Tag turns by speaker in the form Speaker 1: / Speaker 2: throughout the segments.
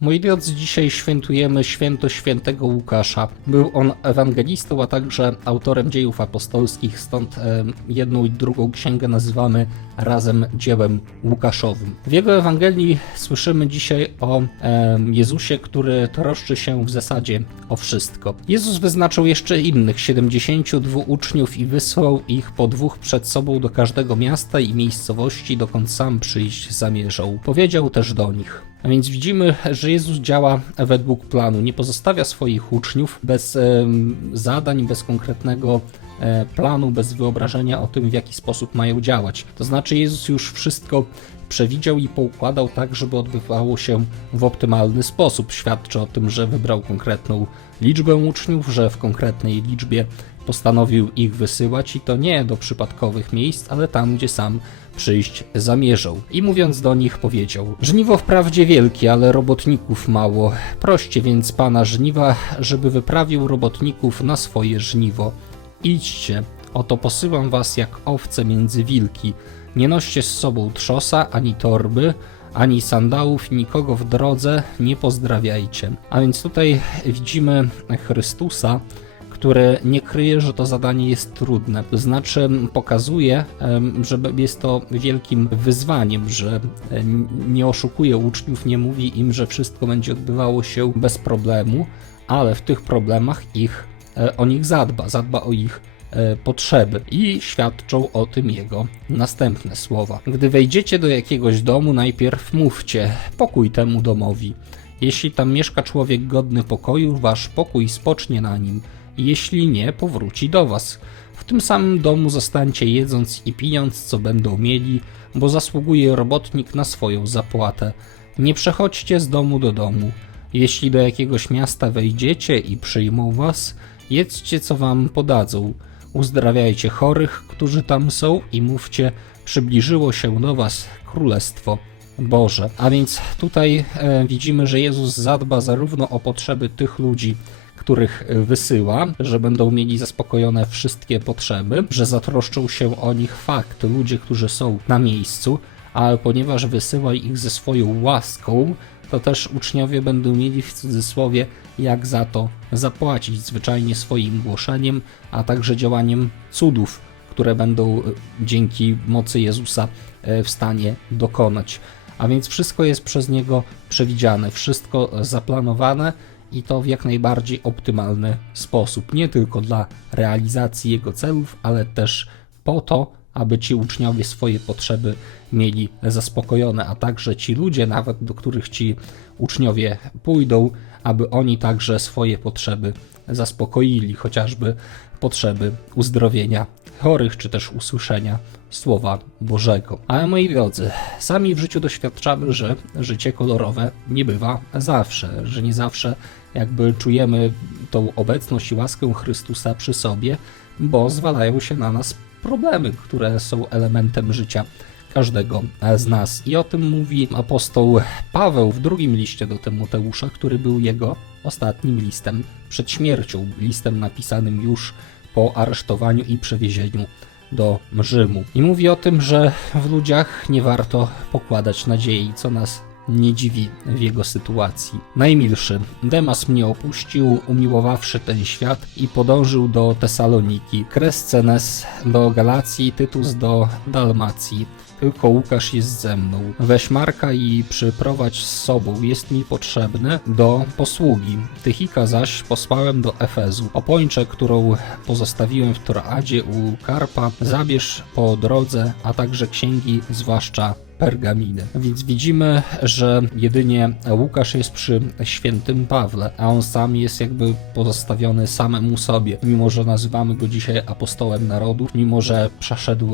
Speaker 1: Moi drodzy, dzisiaj świętujemy święto świętego Łukasza. Był on ewangelistą, a także autorem dziejów apostolskich, stąd e, jedną i drugą księgę nazywamy razem dziełem Łukaszowym. W jego Ewangelii słyszymy dzisiaj o e, Jezusie, który troszczy się w zasadzie o wszystko. Jezus wyznaczył jeszcze innych 72 uczniów i wysłał ich po dwóch przed sobą do każdego miasta i miejscowości, dokąd sam przyjść zamierzał. Powiedział też do nich. A więc widzimy, że Jezus działa według planu, nie pozostawia swoich uczniów bez zadań, bez konkretnego e, planu, bez wyobrażenia o tym, w jaki sposób mają działać. To znaczy, Jezus już wszystko przewidział i poukładał tak, żeby odbywało się w optymalny sposób. Świadczy o tym, że wybrał konkretną liczbę uczniów, że w konkretnej liczbie postanowił ich wysyłać i to nie do przypadkowych miejsc, ale tam, gdzie sam przyjść zamierzał. I mówiąc do nich powiedział: Żniwo wprawdzie wielkie, ale robotników mało. Proście więc pana żniwa, żeby wyprawił robotników na swoje żniwo. Idźcie, oto posyłam was jak owce między wilki. Nie noście z sobą trzosa ani torby, ani sandałów, nikogo w drodze nie pozdrawiajcie. A więc tutaj widzimy Chrystusa, który nie kryje, że to zadanie jest trudne. To znaczy pokazuje, że jest to wielkim wyzwaniem, że nie oszukuje uczniów, nie mówi im, że wszystko będzie odbywało się bez problemu, ale w tych problemach ich e, o nich zadba, zadba o ich e, potrzeby i świadczą o tym jego następne słowa. Gdy wejdziecie do jakiegoś domu, najpierw mówcie pokój temu domowi. Jeśli tam mieszka człowiek godny pokoju, wasz pokój spocznie na nim. Jeśli nie, powróci do was. W tym samym domu zostańcie jedząc i pijąc, co będą mieli, bo zasługuje robotnik na swoją zapłatę. Nie przechodźcie z domu do domu. Jeśli do jakiegoś miasta wejdziecie i przyjmą was, jedzcie, co wam podadzą. Uzdrawiajcie chorych, którzy tam są i mówcie, przybliżyło się do was królestwo Boże. A więc tutaj e, widzimy, że Jezus zadba zarówno o potrzeby tych ludzi, których wysyła, że będą mieli zaspokojone wszystkie potrzeby, że zatroszczą się o nich fakt, ludzie, którzy są na miejscu, ale ponieważ wysyła ich ze swoją łaską, to też uczniowie będą mieli w cudzysłowie jak za to zapłacić, zwyczajnie swoim głoszeniem, a także działaniem cudów, które będą e, dzięki mocy Jezusa e, w stanie dokonać. A więc wszystko jest przez niego przewidziane, wszystko zaplanowane i to w jak najbardziej optymalny sposób. Nie tylko dla realizacji jego celów, ale też po to, aby ci uczniowie swoje potrzeby mieli zaspokojone, a także ci ludzie, nawet do których ci uczniowie pójdą, aby oni także swoje potrzeby zaspokoili, chociażby potrzeby uzdrowienia chorych, czy też usłyszenia Słowa Bożego. Ale moi drodzy, sami w życiu doświadczamy, że życie kolorowe nie bywa zawsze, że nie zawsze jakby czujemy tą obecność i łaskę Chrystusa przy sobie, bo zwalają się na nas problemy, które są elementem życia każdego z nas. I o tym mówi apostoł Paweł w drugim liście do Tymoteusza, który był jego ostatnim listem przed śmiercią, listem napisanym już po aresztowaniu i przewiezieniu do Rzymu. I mówi o tym, że w ludziach nie warto pokładać nadziei, co nas nie dziwi w jego sytuacji. Najmilszy, Demas mnie opuścił, umiłowawszy ten świat i podążył do Tesaloniki, Krescenes do Galacji, Tytus do Dalmacji. Tylko Łukasz jest ze mną. Weź Marka i przyprowadź z sobą, jest mi potrzebny do posługi. Tychika zaś posłałem do Efezu. Opończę, którą pozostawiłem w Troadzie u Karpa, zabierz po drodze, a także księgi, zwłaszcza pergaminy. Więc widzimy, że jedynie Łukasz jest przy świętym Pawle, a on sam jest jakby pozostawiony samemu sobie. Mimo, że nazywamy go dzisiaj apostołem narodów, mimo, że przeszedł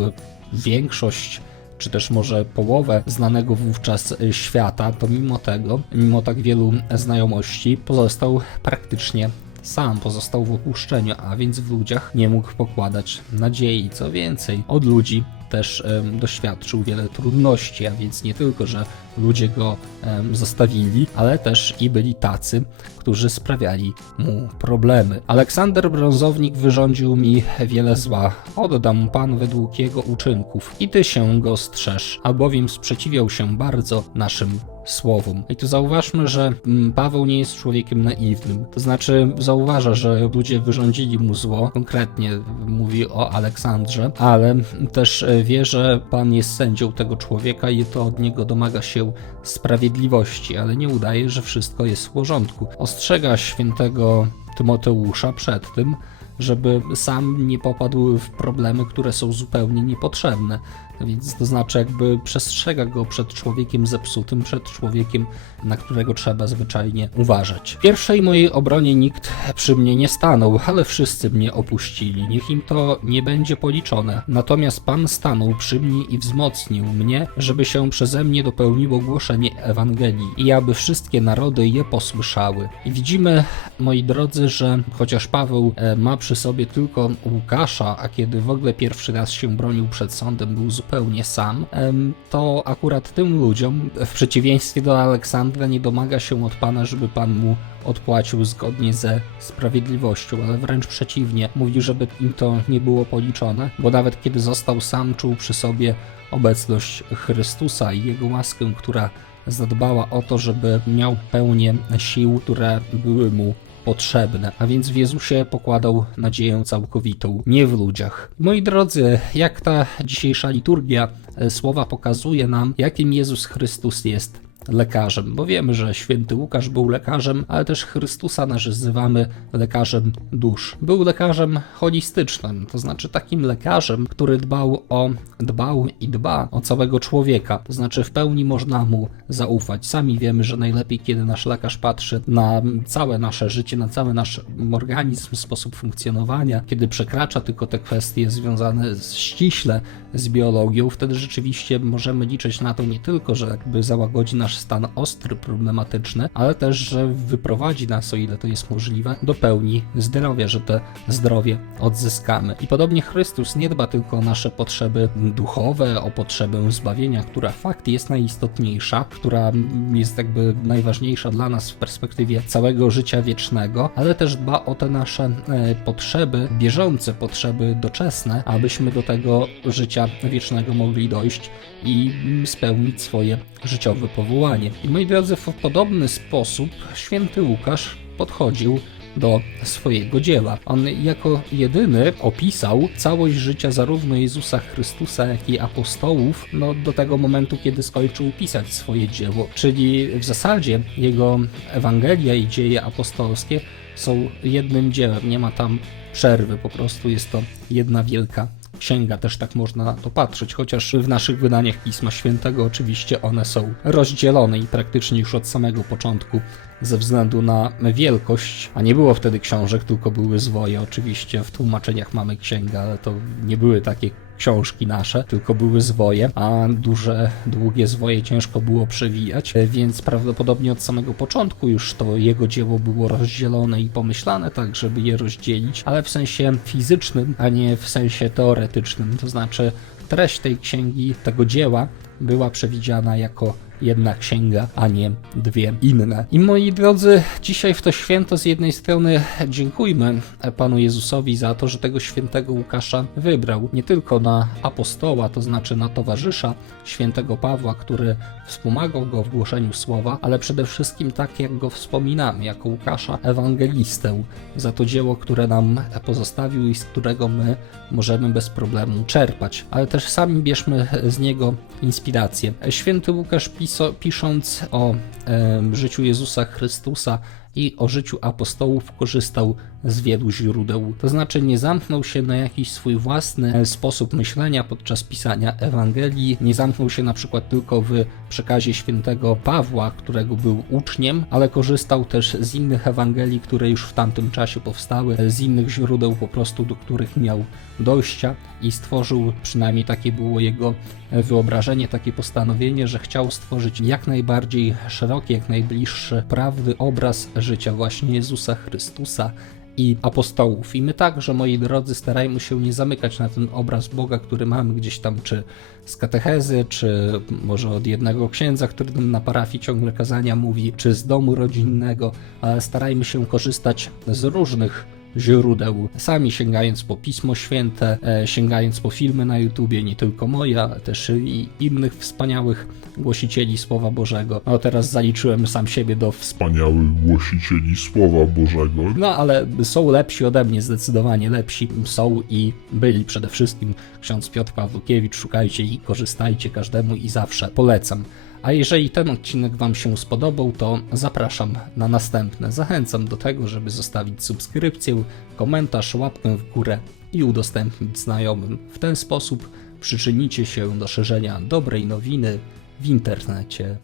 Speaker 1: większość czy też może połowę znanego wówczas świata, to mimo tego, mimo tak wielu znajomości, pozostał praktycznie sam pozostał w opuszczeniu, a więc w ludziach nie mógł pokładać nadziei. Co więcej, od ludzi też em, doświadczył wiele trudności, a więc nie tylko, że ludzie go em, zostawili, ale też i byli tacy, którzy sprawiali mu problemy. Aleksander Brązownik wyrządził mi wiele zła. Oddam pan według jego uczynków i ty się go strzeż, albowiem sprzeciwiał się bardzo naszym słowom. I tu zauważmy, że mm, Paweł nie jest człowiekiem naiwnym. To znaczy, zauważa, że ludzie wyrządzili mu zło, konkretnie mówi o Aleksandrze, ale też e, wie, że Pan jest sędzią tego człowieka i to od niego domaga się sprawiedliwości, ale nie udaje, że wszystko jest w porządku. Ostrzega świętego Tymoteusza przed tym, żeby sam nie popadł w problemy, które są zupełnie niepotrzebne. Więc to znaczy, jakby przestrzega go przed człowiekiem zepsutym, przed człowiekiem, na którego trzeba zwyczajnie uważać. W pierwszej mojej obronie nikt przy mnie nie stanął, ale wszyscy mnie opuścili. Niech im to nie będzie policzone. Natomiast Pan stanął przy mnie i wzmocnił mnie, żeby się przeze mnie dopełniło głoszenie Ewangelii i aby wszystkie narody je posłyszały. I widzimy, moi drodzy, że chociaż Paweł e, ma przy sobie tylko Łukasza, a kiedy w ogóle pierwszy raz się bronił przed sądem, był zupełnie sam, em, to akurat tym ludziom, w przeciwieństwie do Aleksandra, nie domaga się od Pana, żeby Pan mu odpłacił zgodnie ze sprawiedliwością, ale wręcz przeciwnie, mówi, żeby im to nie było policzone, bo nawet kiedy został sam, czuł przy sobie obecność Chrystusa i Jego łaskę, która zadbała o to, żeby miał pełnię sił, które były mu potrzebne, a więc w Jezusie pokładał nadzieję całkowitą, nie w ludziach. Moi drodzy, jak ta dzisiejsza liturgia e, słowa pokazuje nam, jakim Jezus Chrystus jest lekarzem, bo wiemy, że święty Łukasz był lekarzem, ale też Chrystusa nazywamy lekarzem dusz. Był lekarzem holistycznym, to znaczy takim lekarzem, który dbał o, dbał i dba o całego człowieka, to znaczy w pełni można mu zaufać. Sami wiemy, że najlepiej, kiedy nasz lekarz patrzy na całe nasze życie, na cały nasz organizm, sposób funkcjonowania, kiedy przekracza tylko te kwestie związane z, ściśle z biologią, wtedy rzeczywiście możemy liczyć na to nie tylko, że jakby załagodzi nasz stan ostry, problematyczny, ale też, że wyprowadzi nas, o ile to jest możliwe, do pełni zdrowia, że to zdrowie odzyskamy. I podobnie Chrystus nie dba tylko o nasze potrzeby duchowe, o potrzebę zbawienia, która fakt jest najistotniejsza, która jest jakby najważniejsza dla nas w perspektywie całego życia wiecznego, ale też dba o te nasze e, potrzeby, bieżące potrzeby doczesne, abyśmy do tego życia wiecznego mogli dojść i mm, spełnić swoje życiowe powołanie. I moi drodzy, w podobny sposób święty Łukasz podchodził do swojego dzieła. On jako jedyny opisał całość życia zarówno Jezusa Chrystusa, jak i apostołów, no do tego momentu, kiedy skończył pisać swoje dzieło. Czyli w zasadzie jego Ewangelia i dzieje apostolskie są jednym dziełem, nie ma tam przerwy, po prostu jest to jedna wielka księga, też tak można na to patrzeć, chociaż w naszych wydaniach Pisma Świętego oczywiście one są rozdzielone i praktycznie już od samego początku ze względu na wielkość, a nie było wtedy książek, tylko były zwoje. Oczywiście w tłumaczeniach mamy księgę, ale to nie były takie książki nasze, tylko były zwoje, a duże, długie zwoje ciężko było przewijać, więc prawdopodobnie od samego początku już to jego dzieło było rozdzielone i pomyślane tak, żeby je rozdzielić, ale w sensie fizycznym, a nie w sensie teoretycznym. To znaczy treść tej księgi, tego dzieła była przewidziana jako jedna księga, a nie dwie inne. I moi drodzy, dzisiaj w to święto z jednej strony dziękujmy Panu Jezusowi za to, że tego świętego Łukasza wybrał nie tylko na apostoła, to znaczy na towarzysza świętego Pawła, który wspomagał go w głoszeniu słowa, ale przede wszystkim tak jak go wspominamy, jako Łukasza ewangelistę, za to dzieło, które nam pozostawił i z którego my możemy bez problemu czerpać, ale też sami bierzmy z niego inspirację. Święty Łukasz piso, pisząc o e, życiu Jezusa Chrystusa i o życiu apostołów korzystał z wielu źródeł. To znaczy nie zamknął się na jakiś swój własny e, sposób myślenia podczas pisania Ewangelii, nie zamknął się na przykład tylko w przekazie świętego Pawła, którego był uczniem, ale korzystał też z innych Ewangelii, które już w tamtym czasie powstały, z innych źródeł po prostu, do których miał dojścia i stworzył, przynajmniej takie było jego wyobrażenie, takie postanowienie, że chciał stworzyć jak najbardziej szeroki, jak najbliższy prawdy obraz życia właśnie Jezusa Chrystusa i apostołów. I my także, moi drodzy, starajmy się nie zamykać na ten obraz Boga, który mamy gdzieś tam, czy z katechezy, czy może od jednego księdza, który nam na parafii ciągle kazania mówi, czy z domu rodzinnego, ale starajmy się korzystać z różnych źródeł, sami sięgając po Pismo Święte, e, sięgając po filmy na YouTubie, nie tylko moje, ale też i innych wspaniałych głosicieli Słowa Bożego. No teraz zaliczyłem sam siebie do
Speaker 2: Wspaniałych głosicieli Słowa Bożego.
Speaker 1: no ale są lepsi ode mnie, zdecydowanie lepsi są i byli przede wszystkim ksiądz Piotr Pawłukiewicz. Szukajcie i korzystajcie każdemu i zawsze polecam. A jeżeli ten odcinek Wam się spodobał, to zapraszam na następne. Zachęcam do tego, żeby zostawić subskrypcję, komentarz, łapkę w górę i udostępnić znajomym. W ten sposób przyczynicie się do szerzenia dobrej nowiny w internecie.